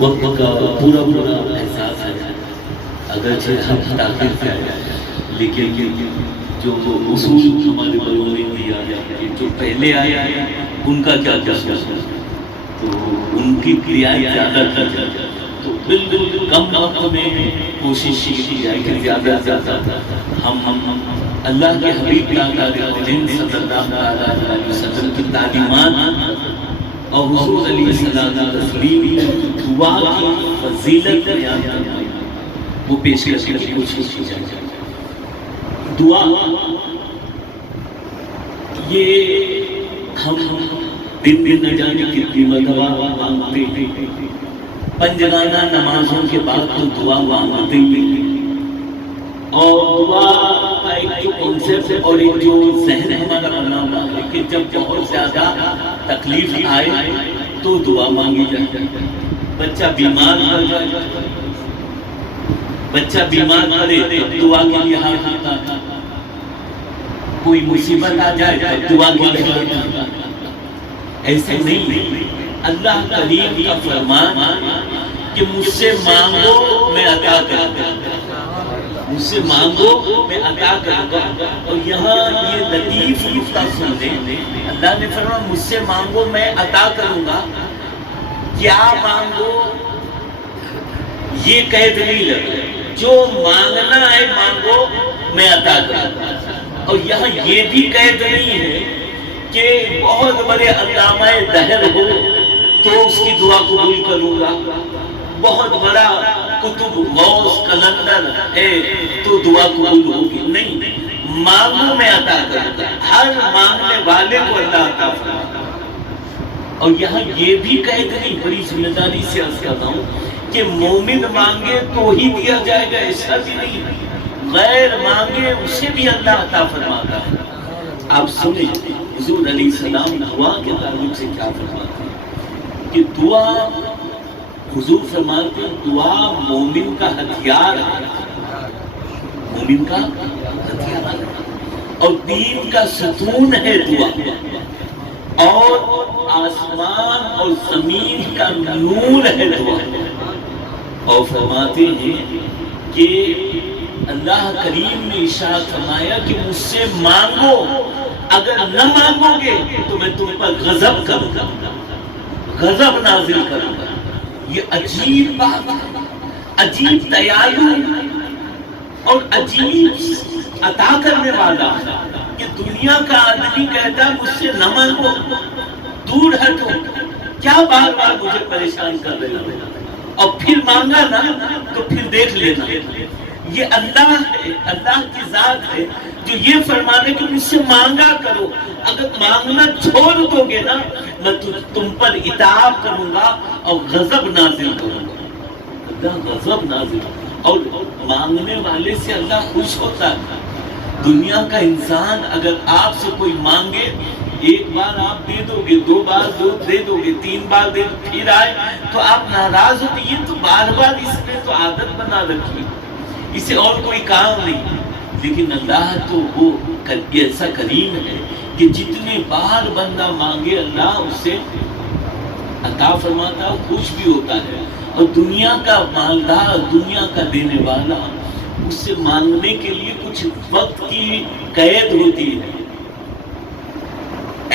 وقت کا پورا پورا احساس ہے، اگرچہ ہم تاخیر سے آئے لیکن جو اصول ہمارے بڑوں نے دیا ہے، جو پہلے آیا ہے ان کا کیا قصور، تو ان کی رعایت زیادہ کی جائے، تو بالکل کم وقت میں کوشش کی جائے کہ زیادہ سے زیادہ ہم اللہ کے حبیب صلی اللہ علیہ وسلم کی تعلیمات اور حضور علیہ السلام تسلیم دعا کی فضیلت وہ پیش کرنے کی کوشش کی جائے۔ دعا یہ ہم دن نہ جانے کتنی مرتبہ مانگتے ہیں، پنجگانہ نمازوں کے بعد تو دعا مانگتے ہیں، اور دعا کا ایک جو کنسیپٹ ہے اور ایک جو ذہن ہمارا بنا ہوا ہے کہ جب بہت زیادہ تکلیف آئے تو دعا مانگی جائے، بچہ بیمار ہو جائے، بچہ بیمار پڑے تو دعا کے لیے ہاتھ اٹھاتا، کوئی مصیبت آ جائے تو دعا کے لیے ہاتھ اٹھاتا۔ ایسے نہیں، اللہ کریم کا فرمان کہ مجھ سے مانگو میں عطا کروں گا، مجھ سے مانگو میں عطا کروں گا۔ اور یہاں یہ لطیف نکتہ سن لیں، اللہ نے فرمایا مجھ سے مانگو میں عطا کروں گا، کیا مانگو یہ قید نہیں لگے، جو مانگنا ہے مانگو میں عطا کروں گا۔ اور یہاں یہ بھی قید نہیں ہے کہ بہت بڑے علامہ دہر ہو تو اس کی دعا قبول کروں گا، بہت بڑا کتب غوث کلندر ہے تو دعا قبول ہوگی، نہیں، مانگو میں عطا کروں گا، ہر مانگنے والے کو اللہ عطا فرماتا ہے۔ اور یہاں یہ بھی قید نہیں، بڑی ذمہ داری سے عرض کرتا ہوں کہ مومن مانگے تو ہی دیا جائے گا، ایسا بھی نہیں، غیر مانگے اسے بھی اللہ عطا فرماتا ہے۔ آپ سنیں حضور علیہ السلام دعا کے تعلق سے کیا فرماتے ہیں کہ دعا، حضور فرماتے ہیں دعا مومن کا ہتھیار ہے، مومن کا ہتھیار ہے، اور دین کا ستون ہے دعا، اور آسمان اور زمین کا نور ہے دعا۔ اور فرماتے ہیں کہ اللہ کریم نے ارشاد فرمایا کہ مجھ سے مانگو، اگر نہ مانگو گے تو میں تم پر غضب کروں گا، غضب نازل کروں گا۔ یہ عجیب بات ہے، عجیب دیالو اور عجیب عطا کرنے والا ہے کہ دنیا کا آدمی کہتا ہے مجھ سے نہ مانگو، دور ہٹو، کیا بار بار مجھے پریشان کر رہے ہو، اور پھر مانگا نا تو پھر دیکھ لینا۔ یہ اللہ ہے، اللہ کی ذات ہے جو یہ فرمانے کہ مجھ سے مانگا کرو، اگر مانگنا چھوڑ دو گے نا میں تم پر عتاب کروں گا اور غضب نازل کروں گا، اللہ غضب نازل، اور مانگنے والے سے اللہ خوش ہوتا ہے۔ دنیا کا انسان اگر آپ سے کوئی مانگے، ایک بار آپ دے دو گے، دو بار دے دو گے، تین بار دے دو، پھر آئے تو آپ ناراض ہوتے، یہ تو بار بار اس نے تو عادت بنا رکھی، اسے اور کوئی کام نہیں۔ لیکن اللہ تو وہ ایسا کریم ہے کہ جتنے بار بندہ مانگے اللہ اس سے عطا فرماتا، خوش بھی ہوتا ہے۔ اور دنیا کا مالدار، دنیا کا دینے والا، اس سے مانگنے کے لیے کچھ وقت کی قید ہوتی ہے۔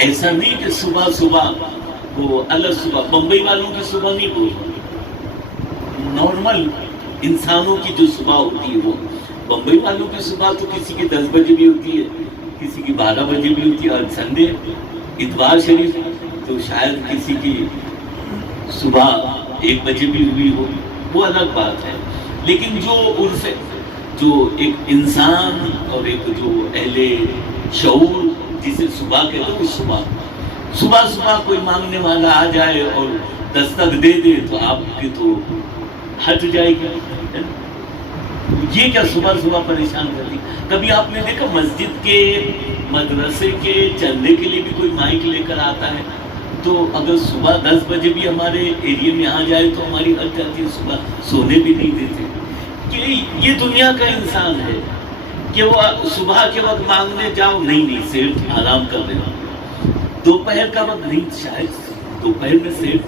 ایسا نہیں کہ صبح صبح وہ الگ صبح، بمبئی والوں کی صبح نہیں بول رہا، نارمل انسانوں کی جو صبح ہوتی ہے وہ، بمبئی والوں کی صبح تو کسی کی 10 بجے بھی ہوتی ہے، کسی کی 12 بجے بھی ہوتی ہے، اور سنڈے اتوار شریف تو شاید کسی کی صبح 1 بجے بھی ہوئی ہو، وہ الگ بات ہے۔ لیکن جو عرف، جو ایک انسان اور ایک جو اہل شعور جسے صبح کہتے ہیں، صبح صبح کوئی مانگنے والا آ جائے اور دستک دے دے تو آپ کی تو ہٹ جائے گی، یہ کیا صبح پریشان کرتی۔ کبھی آپ نے دیکھا مسجد کے، مدرسے کے چندے کے لیے بھی کوئی مائک لے کر آتا ہے، تو اگر صبح 10 بجے بھی ہمارے ایریے میں آ جائے تو ہماری ہٹ جاتی ہے، صبح سونے بھی نہیں دیتے۔ کہ یہ دنیا کا انسان ہے کہ وہ صبح کے وقت مانگنے جاؤ، نہیں سیٹھ آرام کر رہے ہو، دوپہر کا وقت نہیں، شاید دوپہر میں سیٹھ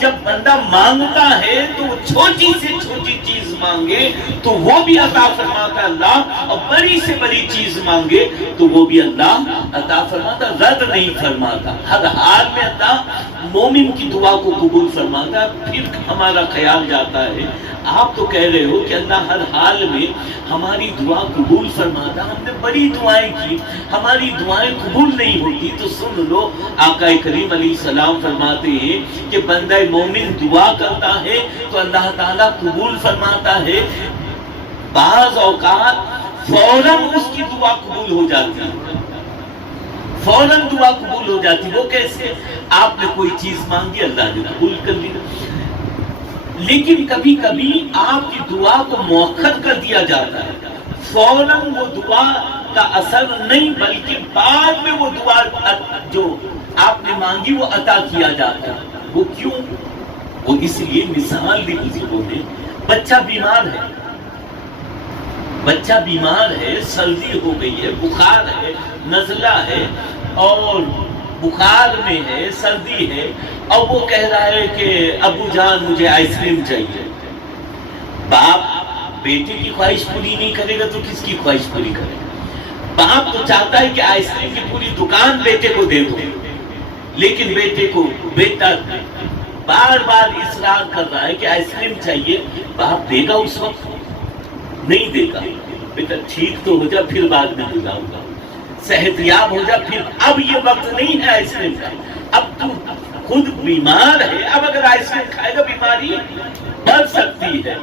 جب بندہ مانگتا ہے تو وہ چھوٹی سے چھوٹی چیز مانگے تو وہ بھی عطا فرماتا اللہ، اور بڑی سے بڑی چیز مانگے تو وہ بھی اللہ عطا فرماتا، رد نہیں فرماتا۔ ہر حال میں اللہ مومن کی دعا کو قبول فرماتا۔ پھر ہمارا خیال جاتا ہے، آپ تو کہہ رہے ہو کہ اللہ ہر حال میں ہماری دعا قبول فرماتا، ہم نے بڑی دعائیں کی، ہماری دعائیں قبول نہیں ہوتی، تو سن لو آقا کریم علیہ السلام فرماتے ہیں کہ بندہ مومن دعا کرتا ہے تو اللہ تعالیٰ قبول فرماتا ہے، بعض اوقات فوراً اس کی دعا قبول ہو جاتی ہے، فوراً دعا قبول ہو جاتی۔ وہ کیسے؟ آپ نے کوئی چیز مانگی، اللہ نے قبول کر لی، لیکن کبھی کبھی آپ کی دعا کو مؤخر کر دیا جاتا ہے، فوراً وہ دعا کا اثر نہیں بلکہ بعد میں وہ دعا جو آپ نے مانگی وہ عطا کیا جاتا ہے۔ وہ کیوں؟ وہ اس لیے مثال دی بزرگوں نے، بچہ بیمار ہے، بچہ بیمار ہے، سردی ہو گئی ہے، بخار ہے، نزلہ ہے، اور بخار میں ہے، سردی ہے، اور وہ کہہ رہا ہے کہ ابو جان مجھے آئس کریم چاہیے۔ باپ بیٹے کی خواہش پوری نہیں کرے گا تو کس کی خواہش پوری کرے گا؟ باپ تو چاہتا ہے کہ آئس کریم کی پوری دکان بیٹے کو دے دو، لیکن بیٹا بار بار اصرار کر رہا ہے کہ آئس کریم چاہیے۔ باپ دے گا اس وقت؟ نہیں دے گا، بیٹا ٹھیک تو ہو جا پھر بعد میں دلاؤں گا، صحت یاب ہو جا پھر، اب یہ وقت نہیں ہے آئس کریم کا، اب تو خود بیمار ہے، اب اگر آئس کریم کھائے گا بیماری بڑھ سکتی ہے۔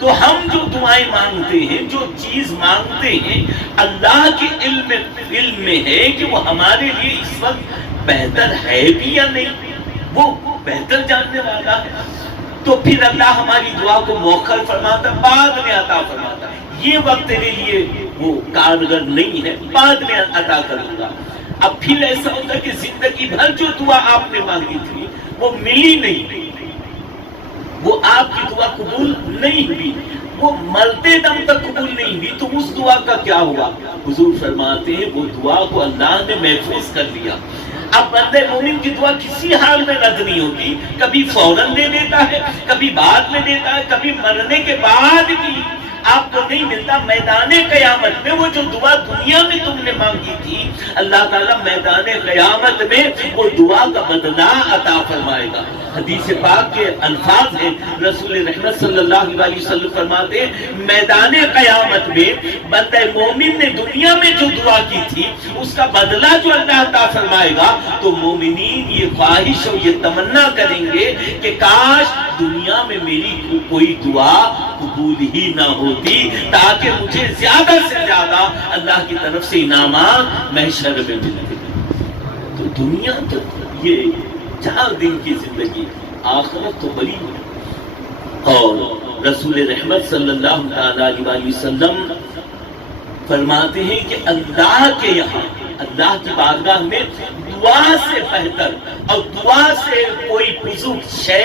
تو ہم جو دعائیں مانگتے ہیں، جو چیز مانگتے ہیں، اللہ کے علم میں ہے کہ وہ ہمارے لیے اس وقت بہتر ہے بھی یا نہیں، وہ بہتر جاننے والا ہے، تو پھر اللہ ہماری دعا کو مؤخر فرماتا، بعد میں عطا فرماتا۔ یہ وقت تیرے لیے وہ کارگر نہیں ہے، بعد میں عطا کروں گا۔ اب پھر ایسا ہوتا کہ زندگی بھر جو دعا آپ نے مانگی تھی وہ ملی نہیں، وہ آپ کی دعا قبول نہیں ہوئی، وہ مرتے دم تک قبول نہیں ہوئی، تو اس دعا کا کیا ہوا؟ حضور فرماتے ہیں وہ دعا کو اللہ نے محفوظ کر لیا۔ اب بندہ مومن کی دعا کسی حال میں رد نہیں ہوتی، کبھی فوراً دے دیتا ہے، کبھی بعد میں دیتا ہے، کبھی مرنے کے بعد بھی آپ کو نہیں ملتا۔ میدان قیامت میں وہ جو دعا دنیا میں تم نے مانگی تھی، اللہ تعالیٰ میدان قیامت میں وہ دعا کا بدلہ عطا فرمائے گا۔ حدیث پاک کے الفاظ ہیں، رسول رحمت صلی اللہ علیہ وسلم فرماتے ہیں میدان قیامت میں بندہ مومن نے دنیا میں جو دعا کی تھی اس کا بدلہ جو اللہ عطا فرمائے گا، تو مومنین یہ خواہش اور یہ تمنا کریں گے کہ کاش دنیا میں میری کوئی دعا قبول ہی نہ ہوتی، تاکہ مجھے زیادہ سے زیادہ اللہ کی طرف سے انعامات محشر میں ملتے۔ تو دنیا تو یہ 4 دن کی زندگی، آخرت تو بڑی ہے۔ اور رسول رحمت صلی اللہ علیہ وسلم فرماتے ہیں کہ اللہ کے یہاں، اللہ کی بارگاہ میں دعا سے بہتر اور دعا سے کوئی بزرگ شے،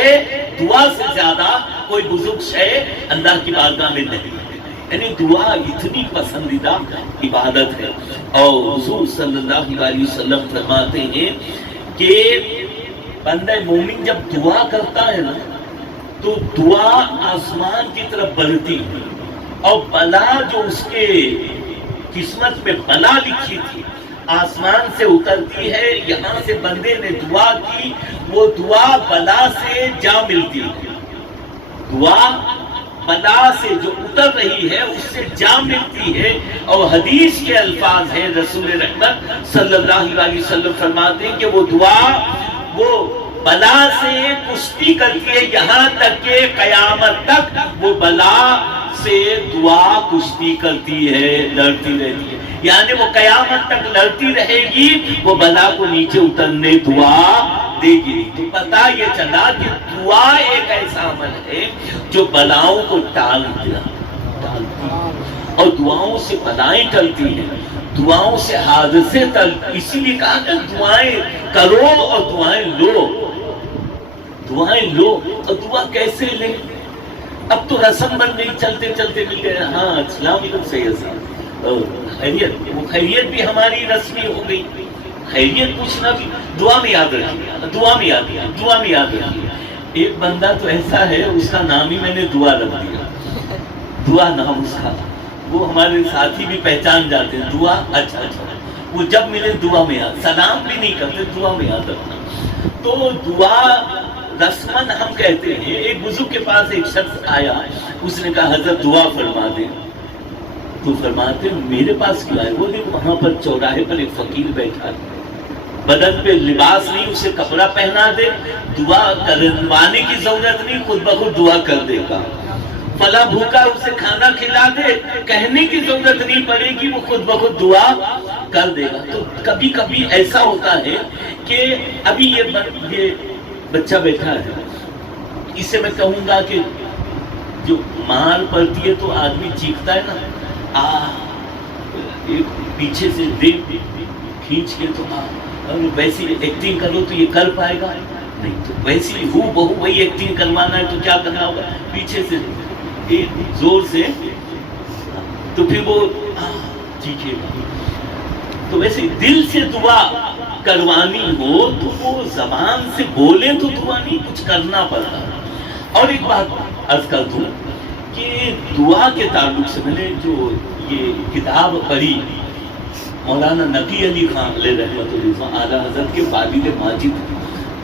دعا سے زیادہ کوئی بزرگ شے اللہ کی بارگاہ میں نہیں ہے۔ یعنی دعا اتنی پسندیدہ عبادت ہے۔ اور حضور صلی اللہ علیہ وسلم فرماتے ہیں کہ بندہ مومن جب دعا کرتا ہے نا تو دعا آسمان کی طرف بڑھتی ہے، اور بلا جو اس کے قسمت میں بلا لکھی تھی آسمان سے اترتی ہے۔ یہاں سے بندے نے دعا کی، وہ دعا بلا سے جا ملتی ہے، دعا بلا سے جو اتر رہی ہے اس سے جا ملتی ہے۔ اور حدیث کے الفاظ ہیں، رسول رحمت صلی اللہ علیہ وسلم فرماتے ہیں کہ وہ دعا وہ بلا سے کشتی کرتی ہے، یہاں تک کہ قیامت تک وہ بلا سے دعا کشتی کرتی ہے، لڑتی رہتی ہے، یعنی وہ قیامت تک لڑتی رہے گی، وہ بلا کو نیچے اترنے دعا دے گی۔ تو پتہ یہ چلا کہ دعا ایک ایسا عمل ہے جو بلاؤں کو ٹالتی اور دعاؤں سے بلائیں ٹلتی ہیں، دعاؤں سے حادثے اسی لیے کہا کہ دعائیں کرو اور دعائیں لو، دعائیں لو۔ اور دعا کیسے لیں؟ اب تو رسم بن گئی، چلتے چلتے مل گئے، ہاں السلام علیکم سید صاحب، خیریت، وہ خیریت بھی ہماری رسمی ہو گئی، خیریت پوچھنا بھی، دعا میں یاد رکھیے، دعا میں یاد رکھیے، دعا میں یاد رکھیے۔ ایک بندہ تو ایسا ہے اس کا نام ہی میں نے دعا رکھ دیا، دعا نام اس کا، وہ ہمارے ساتھی بھی پہچان جاتے ہیں، دعا اچھا اچھا، وہ جب ملے دعا میں آتا، سلام بھی نہیں کرتے، دعا میں آتا۔ تو دعا رسمن ہم کہتے ہیں۔ ایک بزرگ کے پاس ایک شخص آیا، اس نے کہا حضرت دعا فرما دیں، تو فرماتے میرے پاس کیوں آئے؟ وہ دیکھ وہاں پر چوراہے پر ایک فقیر بیٹھا ہے، بدن پہ لباس نہیں، اسے کپڑا پہنا دے، دعا کروانے کی ضرورت نہیں، خود بخود دعا کر دے گا۔ فلاں بھوکا، اسے کھانا کھلا دے، کہنے کی ضرورت نہیں پڑے گی، وہ خود بخود دعا کر دے گا۔ تو کبھی کبھی ایسا ہوتا ہے کہ ابھی یہ بچہ بیٹھا ہے، اسے میں کہوں گا کہ جو مار پڑتی ہے تو آدمی چیختا ہے نا، ایک پیچھے سے دے کھینچ کے تو ویسی ایکٹنگ کرو تو یہ کر پائے گا نہیں، تو ویسی ہو بہو وہی ایکٹنگ کروانا ہے تو کیا کرنا ہوگا؟ پیچھے سے ایک زور سے، تو پھر وہ چیخے گا۔ تو ویسے دل سے دعا کروانی ہو تو وہ زبان سے بولیں تو دعا نہیں، کچھ کرنا پڑتا۔ اور ایک بات عرض کر دوں کہ دعا کے تعلق سے میں نے جو یہ کتاب پڑھی، مولانا نقی علی خان علیہ رحمۃ اللہ اعلیٰ حضرت کے والد ماجد،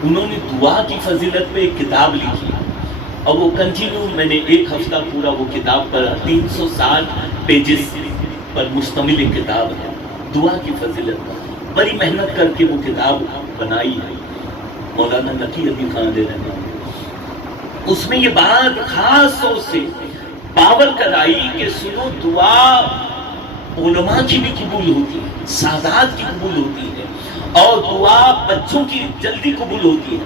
انہوں نے دعا کی فضیلت پہ ایک کتاب لکھی، اور وہ کنٹینیو میں نے ایک ہفتہ پورا وہ کتاب پڑھا، 360 پیجز پر مشتمل ایک کتاب ہے دعا کی فضیلت پر، بڑی محنت کر کے وہ کتاب بنائی ہے مولانا نقی علی خان علیہ رحمۃ اللہ۔ اس میں یہ بات خاص طور سے باور کرائی کہ سنو، دعا علماء کی بھی قبول ہوتی ہے، سادات کی قبول ہوتی ہے، اور دعا بچوں کی جلدی قبول ہوتی ہے،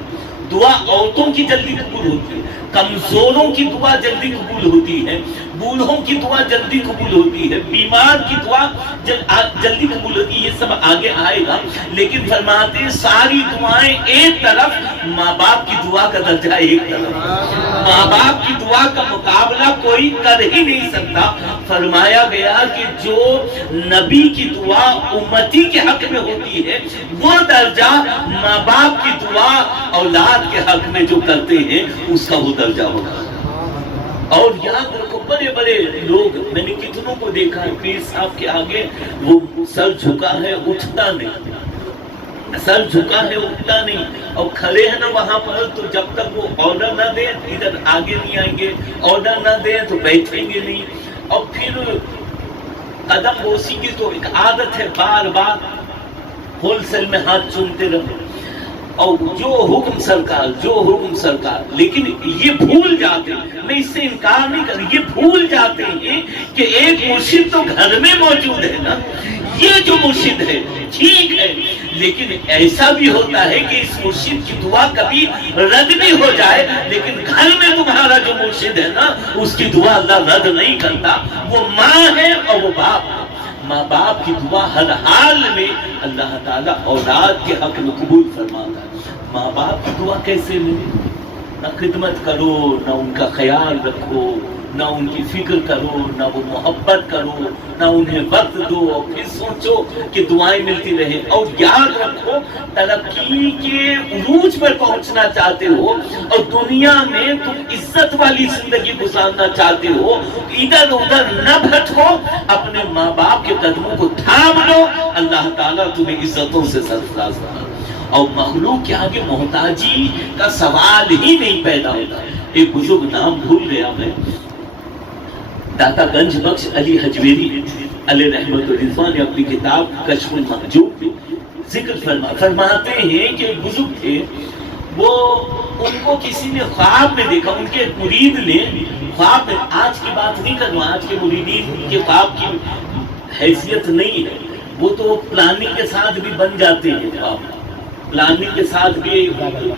دعا عورتوں کی جلدی قبول ہوتی ہے، کمزوروں کی دعا جلدی قبول ہوتی ہے، بوڑھوں کی دعا جلدی قبول ہوتی ہے، بیمار کی دعا جلدی قبول ہوتی ہے، یہ سب آگے آئے گا۔ لیکن فرماتے ہیں ساری دعائیں ایک طرف، ماں باپ کی دعا کا درجہ ایک طرف، ماں باپ کی دعا کا مقابلہ کوئی کر ہی نہیں سکتا۔ فرمایا گیا کہ جو نبی کی دعا امتی کے حق میں ہوتی ہے، وہ درجہ ماں باپ کی دعا اولاد کے حق میں جو کرتے ہیں اس کا وہ درجہ ہوگا۔ اور یاد رکھو، بڑے بڑے لوگ میں نے کتنوں کو دیکھا ہے، پیر صاحب کے آگے وہ سر جھکا ہے، اٹھتا نہیں، سر جھکا ہے اٹھتا نہیں، اور کھڑے ہیں نا وہاں پر، تو جب تک وہ آرڈر نہ دے ادھر آگے نہیں آئیں گے، آرڈر نہ دے تو بیٹھیں گے نہیں، اور پھر قدم بوسی کی تو ایک عادت ہے، بار بار ہول سیل میں ہاتھ چومتے رہو، اور جو حکم سرکار، جو حکم سرکار، لیکن یہ بھول جاتے ہیں، میں اس سے انکار نہیں کر رہی، یہ بھول جاتے ہیں کہ ایک مرشد تو گھر میں موجود ہے نا، یہ جو مرشد ہے ٹھیک ہے، لیکن ایسا بھی ہوتا ہے کہ اس مرشد کی دعا کبھی رد بھی ہو جائے، لیکن گھر میں تمہارا جو مرشد ہے نا اس کی دعا اللہ رد نہیں کرتا، وہ ماں ہے اور وہ باپ ہے۔ ماں باپ کی دعا ہر حال میں اللہ تعالیٰ اولاد کے حق میں قبول فرماتا ہے۔ ماں باپ کی دعا کیسے ملے؟ نہ خدمت کرو، نہ ان کا خیال رکھو، نہ ان کی فکر کرو، نہ وہ محبت کرو، نہ انہیں وقت دو، اور پھر سوچو کہ دعائیں ملتی رہے۔ اور یاد رکھو، ترقی کے عروج پر پہنچنا چاہتے ہو اور دنیا میں تم عزت والی زندگی گزارنا چاہتے ہو، ادھر ادھر نہ بھٹکو، اپنے ماں باپ کے قدموں کو تھام لو، اللہ تعالیٰ تمہیں عزتوں سے سرفراز کرے، اور مخلوق کے آگے محتاجی کا سوال ہی نہیں پیدا ہوتا۔ ایک بزرگ نام بھول گیا میں، داتا گنج بخش علی حجویری علیہ رحمۃ اللہ نے اپنی کتاب کشف المحجوب ذکر فرماتے ہیں کہ ایک بزرگ تھے، وہ ان کو کسی نے خواب میں دیکھا، ان کے مرید نے خواب میں، آج کی بات نہیں کرنا، آج کے مریدین کے خواب کی حیثیت نہیں ہے، وہ تو پلاننگ کے ساتھ بھی بن جاتے ہیں، خواب پلاننگ کے ساتھ بھی،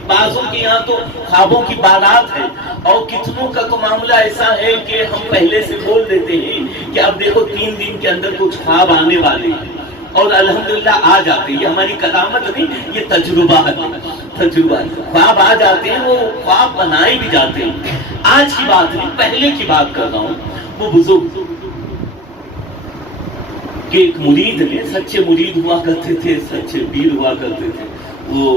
بعضوں کے یہاں تو خوابوں کی بارات ہے، اور کتنوں کا تو معاملہ ایسا ہے کہ ہم پہلے سے بول دیتے ہیں کہ اب دیکھو 3 دن کے اندر کچھ خواب آنے والے ہیں، اور الحمدللہ آ جاتے ہیں۔ یہ ہماری کرامت نہیں، یہ تجربہ ہے، تجربہ ہے، خواب آ جاتے ہیں، وہ خواب بنائے بھی جاتے ہیں۔ آج کی بات نہیں، پہلے کی بات کر رہا ہوں۔ وہ بزرگ کہ ایک مرید نے، سچے مرید ہوا کرتے تھے، سچے پیر ہوا کرتے تھے، وہ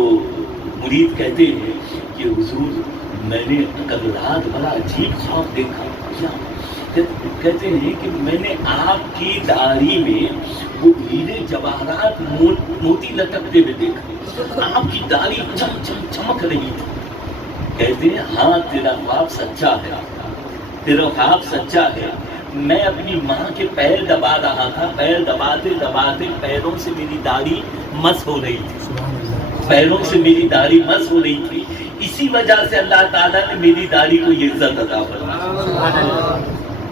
مرید کہتے ہیں کہ حضور میں نے کل رات بڑا عجیب خواب دیکھا. کیا کہتے ہیں کہ میں نے آپ کی داڑھی میں وہ ہیرے جواہرات موتی لٹکتے ہوئے دیکھا. آپ کی داڑھی چم چم چمک رہی تھی. کہتے ہیں ہاں تیرا خواب سچا ہے, تیرا خواب سچا ہے. میں اپنی ماں کے پیر دبا رہا تھا, پیر دباتے دباتے پیروں سے میری داڑھی مس ہو رہی تھی, پیروں سے میری داڑھی مس ہو رہی تھی. اسی وجہ سے اللہ تعالیٰ نے میری داڑھی کو یہ عزت عطا فرمائی.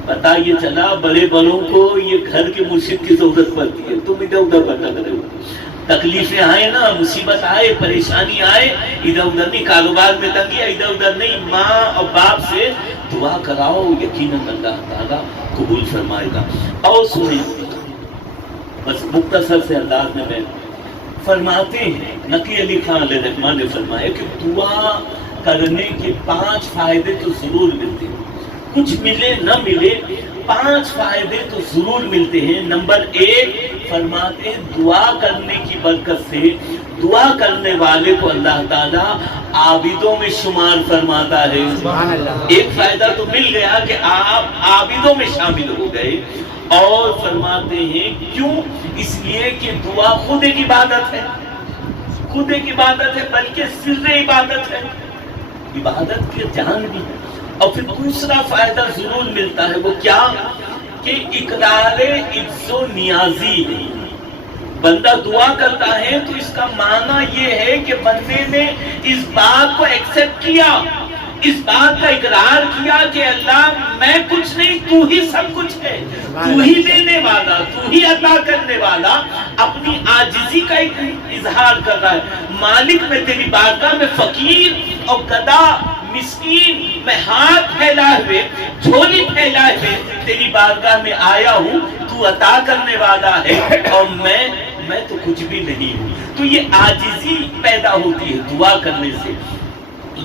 پتا یہ چلا بڑے بڑوں کو یہ گھر کے مرشد کی ضرورت پڑتی ہے. تم ادھر ادھر بھٹک رہے ہو, تکلیفیں آئے نا, مصیبت آئے, پریشانی آئے, ادھر ادھر نہیں, کاروبار میں تنگی ہے, ادھر ادھر نہیں, ماں اور باپ سے دعا کراؤ, یقیناً اللہ تعالیٰ قبول فرمائے گا. اور سنیں بس مختصر سے انداز میں فرماتے ہیں, نقی علی خان علیہ الرحمٰن نے فرمایا کہ دعا کرنے کے 5 فائدے تو ضرور ملتے ہیں. کچھ ملے نہ ملے 5 فائدے تو ضرور ملتے ہیں. نمبر 1 فرماتے ہیں دعا کرنے کی برکت سے دعا کرنے والے کو اللہ تعالیٰ عابدوں میں شمار فرماتا ہے. ایک فائدہ تو مل گیا کہ آپ عابدوں میں شامل ہو گئے. اور فرماتے ہیں کیوں؟ اس لیے کہ دعا خود ایک عبادت ہے, خود ایک عبادت ہے, بلکہ سر عبادت ہے, عبادت کے جان بھی ہے. اور پھر دوسرا فائدہ ضرور ملتا ہے, وہ کیا کہ اقرار عجز و نیازی ہے. بندہ دعا کرتا ہے تو اس کا معنی یہ ہے کہ بندے نے اس بات کو ایکسپٹ کیا, اس بات کا اقرار کیا کہ اللہ میں کچھ نہیں, تو ہی سب کچھ ہے, تو ہی دینے والا, تو ہی عطا کرنے والا. اپنی عاجزی کا ایک اظہار کر رہا ہے, مالک میں تیری بارگاہ میں فقیر اور گدھا مسکین میں ہاتھ پھیلائے ہوئے, جھولی پھیلائے ہوئے تیری بارگاہ میں آیا ہوں, تو عطا کرنے والا ہے اور میں تو کچھ بھی نہیں ہوں. تو یہ عاجزی پیدا ہوتی ہے دعا کرنے سے.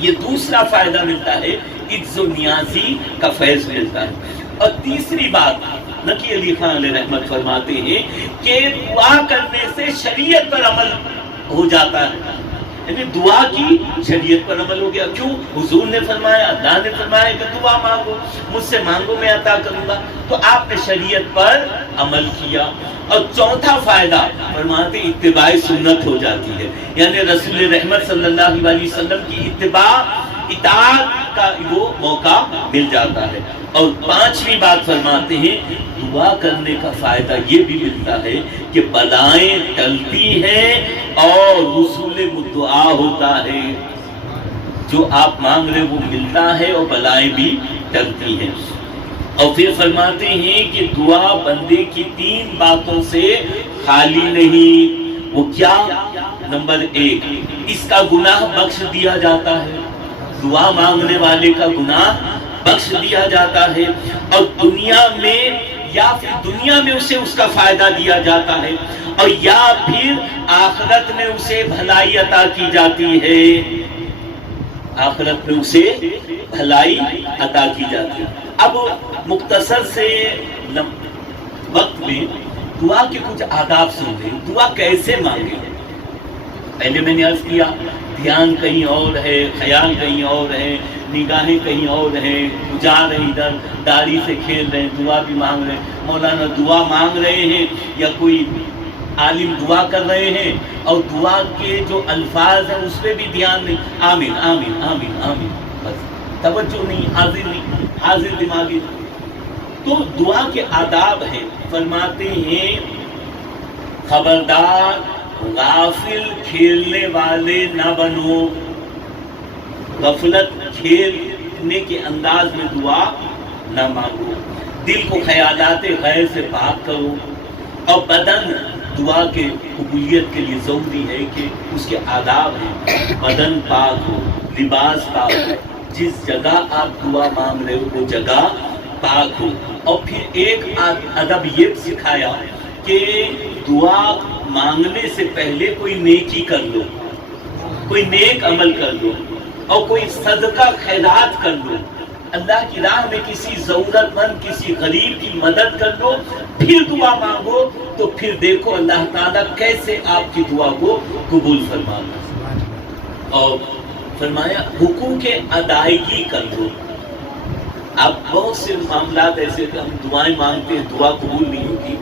یہ دوسرا فائدہ ملتا ہے, عجز و نیازی کا فیض ملتا ہے. اور تیسری بات نقی علی خان علیہ رحمت فرماتے ہیں کہ دعا کرنے سے شریعت پر عمل ہو جاتا ہے. یعنی دعا کی شریعت پر عمل ہو گیا. کیوں؟ حضور نے فرمایا, اللہ نے فرمایا کہ دعا مانگو, مجھ سے مانگو میں عطا کروں گا. تو آپ نے شریعت پر عمل کیا. اور چوتھا فائدہ فرماتے اتباع سنت ہو جاتی ہے, یعنی رسول رحمت صلی اللہ علیہ وسلم کی اتباع اطاعت کا وہ موقع مل جاتا ہے. اور 5ویں بات فرماتے ہیں دعا کرنے کا فائدہ یہ بھی ملتا ہے کہ بلائیں ٹلتی ہیں اور حصول مدعا ہوتا ہے. جو آپ مانگ رہے وہ ملتا ہے اور بلائیں بھی ٹلتی ہیں. اور پھر فرماتے ہیں کہ دعا بندے کی 3 باتوں سے خالی نہیں. وہ کیا؟ نمبر 1 اس کا گناہ بخش دیا جاتا ہے, دعا مانگنے والے کا گناہ بخش دیا جاتا ہے. اور دنیا میں یا پھر دنیا میں اسے اس کا فائدہ دیا جاتا ہے, اور یا پھر آخرت میں اسے بھلائی عطا کی جاتی ہے, آخرت میں اسے بھلائی عطا کی جاتی ہے. اب مختصر سے وقت میں دعا کے کچھ آداب سن لیں. دعا کیسے مانگے؟ پہلے میں نے عرض کیا دھیان کہیں اور ہے, خیال کہیں اور ہے, نگاہیں کہیں اور ہیں, جا رہے ادھر, داڑھی سے کھیل رہے ہیں, دعا بھی مانگ رہے ہیں. مولانا دعا مانگ رہے ہیں یا کوئی عالم دعا کر رہے ہیں اور دعا کے جو الفاظ ہیں اس پہ بھی دھیان نہیں, آمین آمین آمین آمین, بس توجہ نہیں, حاضر نہیں, حاضر دماغی. تو دعا کے آداب ہیں. فرماتے ہیں خبردار غافل کھیلنے والے نہ بنو, غفلت کھیلنے کے انداز میں دعا نہ مانگو. دل کو خیالات غیر سے پاک کرو. اور بدن دعا کے قبولیت کے لیے ضروری ہے کہ اس کے آداب ہیں. بدن پاک ہو, لباس پاک ہو, جس جگہ آپ دعا مانگ رہے ہو وہ جگہ پاک ہو. اور پھر ایک ادب یہ سکھایا کہ دعا مانگنے سے پہلے کوئی نیکی کر لو, کوئی نیک عمل کر لو, اور کوئی صدقہ خیرات کر لو. اللہ کی راہ میں کسی ضرورت مند, کسی غریب کی مدد کر لو, پھر دعا مانگو. تو پھر دیکھو اللہ تعالیٰ کیسے آپ کی دعا کو قبول فرماتا. اور فرمایا حقوق ادائیگی کر دو. اب بہت سے معاملات ایسے کہ ہم دعائیں مانگتے ہیں، دعا قبول نہیں ہوتی.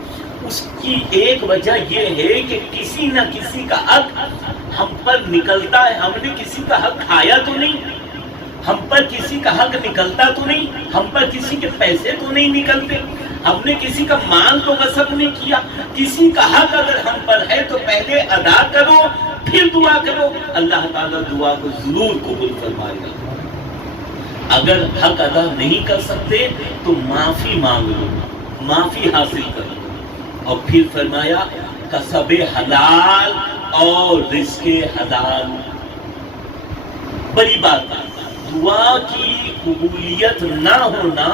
اس کی ایک وجہ یہ ہے کہ کسی نہ کسی کا حق ہم پر نکلتا ہے. ہم نے کسی کا حق کھایا تو نہیں، ہم پر کسی کا حق نکلتا تو نہیں، ہم پر کسی کے پیسے تو نہیں نکلتے، ہم نے کسی کا مال تو غصب نہیں کیا. کسی کا حق اگر ہم پر ہے تو پہلے ادا کرو پھر دعا کرو. اللہ تعالیٰ دعا کو ضرور قبول فرمائے گا. اگر حق ادا نہیں کر سکتے تو معافی مانگ لو، معافی حاصل کر لو. اور پھر فرمایا کسب حلال اور رزق حلال. بڑی بات ہے، دعا کی قبولیت نہ ہونا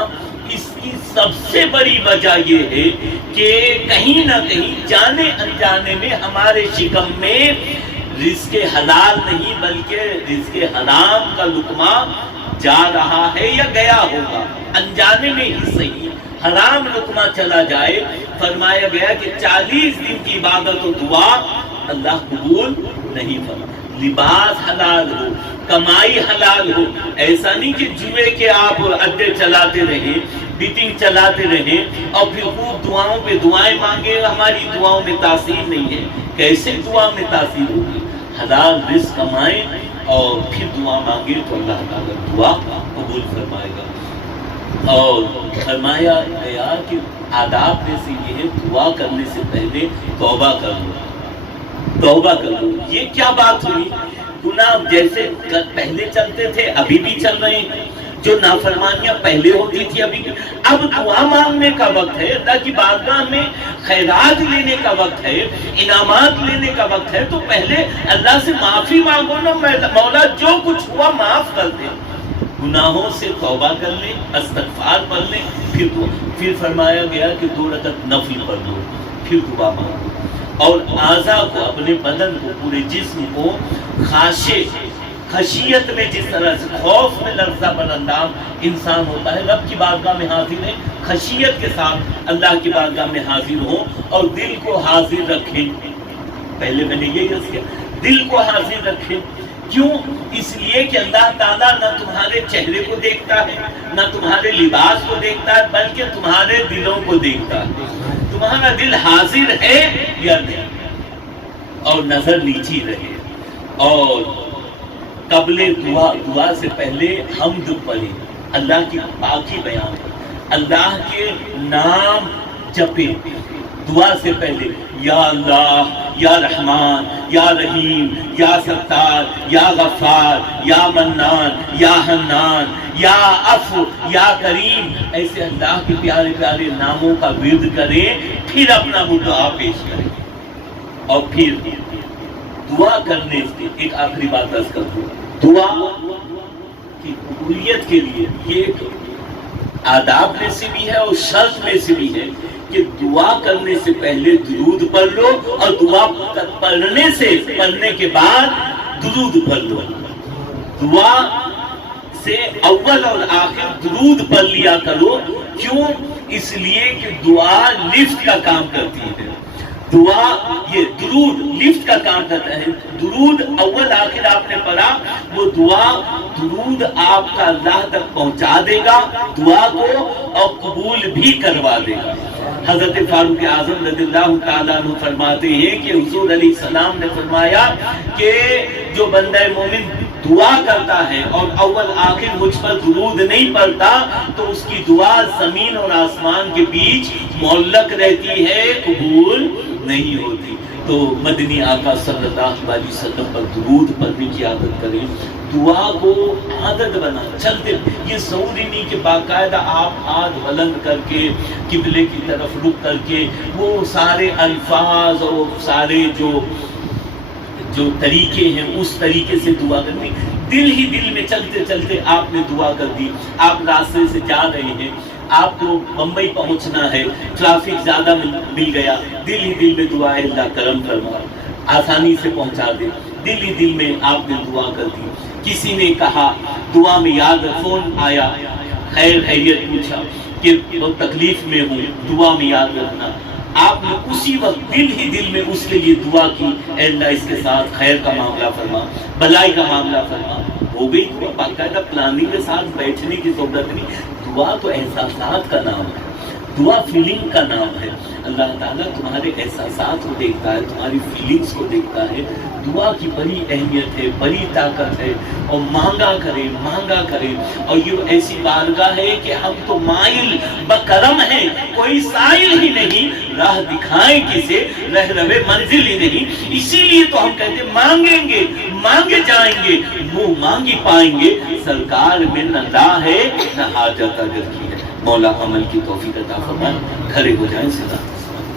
اس کی سب سے بڑی وجہ یہ ہے کہ کہیں نہ کہیں جانے انجانے میں ہمارے شکم میں رزق حلال نہیں بلکہ رزق حرام کا لقمہ جا رہا ہے یا گیا ہوگا. انجانے میں ہی صحیح حرام لقمہ چلا جائے. فرمایا گیا کہ 40 دن کی عبادت و دعا اللہ قبول نہیں فرماتا. لباس حلال ہو، کمائی حلال ہو. ایسا نہیں کہ جوئے کے آپ اڈے چلاتے رہیں، بیٹنگ چلاتے رہیں اور پھر خوب دعاؤں پہ دعائیں مانگے. ہماری دعاؤں میں تاثیر نہیں ہے. کیسے دعا میں تاثیر ہوگی؟ حلال رزق کمائیں اور پھر دعا مانگے تو اللہ تعالیٰ دعا قبول فرمائے گا. اور فرمایا گیا کہ آداب میں سے یہ ہے دعا کرنے سے پہلے توبہ کر لو. توبہ کر لو. یہ کیا بات ہوئی؟ گناہ جیسے پہلے چلتے تھے ابھی بھی چل رہے ہیں. جو نافرمانیاں پہلے ہوتی تھی ابھی. اب دعا مانگنے کا وقت ہے، اللہ کی بارگاہ میں خیرات لینے کا وقت ہے، انعامات لینے کا وقت ہے. تو پہلے اللہ سے معافی مانگو نا، مولا جو کچھ ہوا معاف کر دے. گناہوں سے توبہ کر لیں، استغفار پڑھ لیں، پھر فرمایا گیا کہ 2 رکعت نفل پڑھ لو، پھر دعا مانگو. اور اعضاء کو، اپنے بدن کو، پورے جسم کو خشیت میں، جس طرح سے خوف میں لرزہ براندام انسان ہوتا ہے، رب کی بارگاہ میں حاضر ہے، خشیت کے ساتھ اللہ کی بارگاہ میں حاضر ہوں اور دل کو حاضر رکھیں. پہلے میں نے یہ عرض کیا، دل کو حاضر رکھیں. کیوں؟ اس لیے کہ اللہ تعالیٰ نہ تمہارے چہرے کو دیکھتا ہے، نہ تمہارے لباس کو دیکھتا ہے، بلکہ تمہارے دلوں کو دیکھتا ہے. تمہارا دل حاضر ہے یا نہیں. اور نظر نیچی رہے. اور قبل دعا سے پہلے حمد پڑھیں، اللہ کی پاکی بیان کریں، اللہ کے نام جپیں. دعا سے پہلے یا اللہ، یا رحمان، یا رحیم، یا ستار، یا غفار، یا منان، یا حنان، یا عفو، یا کریم، ایسے اللہ کے پیارے پیارے ناموں کا ورد کریں. پھر اپنا وہ دعا پیش کریں. اور پھر دعا کرنے سے ایک آخری بات عرض کر دوں. دعا کی قبولیت کے لیے یہ ایک آداب میں سے بھی ہے اور شرط میں سے بھی ہے کہ دعا کرنے سے پہلے درود پڑھ لو اور دعا پڑھنے کے بعد درود پڑھ لو. دعا سے اول اور آخر درود پڑھ لیا کرو. کیوں؟ اس لیے کہ دعا لفٹ کا کام کرتی ہے. دعا یہ درود لفٹ کا کام کرتا ہے. درود اول آخر آپ نے پڑھا، وہ دعا درود آپ کا اللہ تک پہنچا دے گا دعا کو اور قبول بھی کروا دے گا. حضرت فاروق اعظم رضی اللہ تعالیٰ عنہ فرماتے ہیں کہ حضور علیہ السلام نے فرمایا کہ جو بندہ مومن دعا کرتا ہے اور اول آخر مجھ پر درود نہیں پڑتا تو اس کی دعا زمین اور آسمان کے بیچ معلق رہتی ہے، قبول نہیں ہوتی. تو مدنی آقا صلی اللہ علیہ وسلم پر درود پڑھنے کی عادت کریں. دعا کو عادت بنا چلتے. یہ ضروری نہیں کہ باقاعدہ آپ ہاتھ بلند کر کے قبلے کی طرف رخ کر کے وہ سارے الفاظ اور سارے جو طریقے ہیں اس طریقے سے دعا کرنی. دل ہی دل میں چلتے چلتے آپ نے دعا کر دی. آپ راستے سے جا رہے ہیں، آپ کو بمبئی پہنچنا ہے، ٹریفک زیادہ مل گیا، دل ہی دل میں دعا ہے اللہ کرم فرما آسانی سے پہنچا دے. دل ہی دل میں آپ نے دعا کر دی. کسی نے کہا دعا میں یاد، فون آیا، خیر خیریت پوچھا کہ بہت تکلیف میں ہوں، دعا میں یاد رکھنا. آپ نے اسی وقت دل ہی دل میں اس کے لیے دعا کی، اے اللہ اس کے ساتھ خیر کا معاملہ فرما، بھلائی کا معاملہ فرما. ہو گئی دعا، باقاعدہ پلاننگ کے ساتھ بیٹھنے کی ضرورت نہیں. دعا تو احساسات کا نام ہے، دعا فیلنگ کا نام ہے. اللہ تعالیٰ تمہارے احساسات کو دیکھتا ہے، تمہاری فیلنگز کو دیکھتا ہے. دعا کی بڑی اہمیت ہے، بڑی طاقت ہے. اور مانگا کریں، مانگا کریں. اور یہ ایسی بارگاہ ہے کہ ہم تو مائل بکرم ہیں، کوئی سائل ہی نہیں، راہ دکھائیں کسے، رہ روے منزل ہی نہیں. اسی لیے تو ہم کہتے ہیں مانگیں گے مانگے جائیں گے، منہ مانگی پائیں گے. سرکار میں نہ لا ہے نہ حاجت اگر کی ہے. مولا عمل کی توفیق عطا فرمائے. کھڑے ہو جائیں. صدا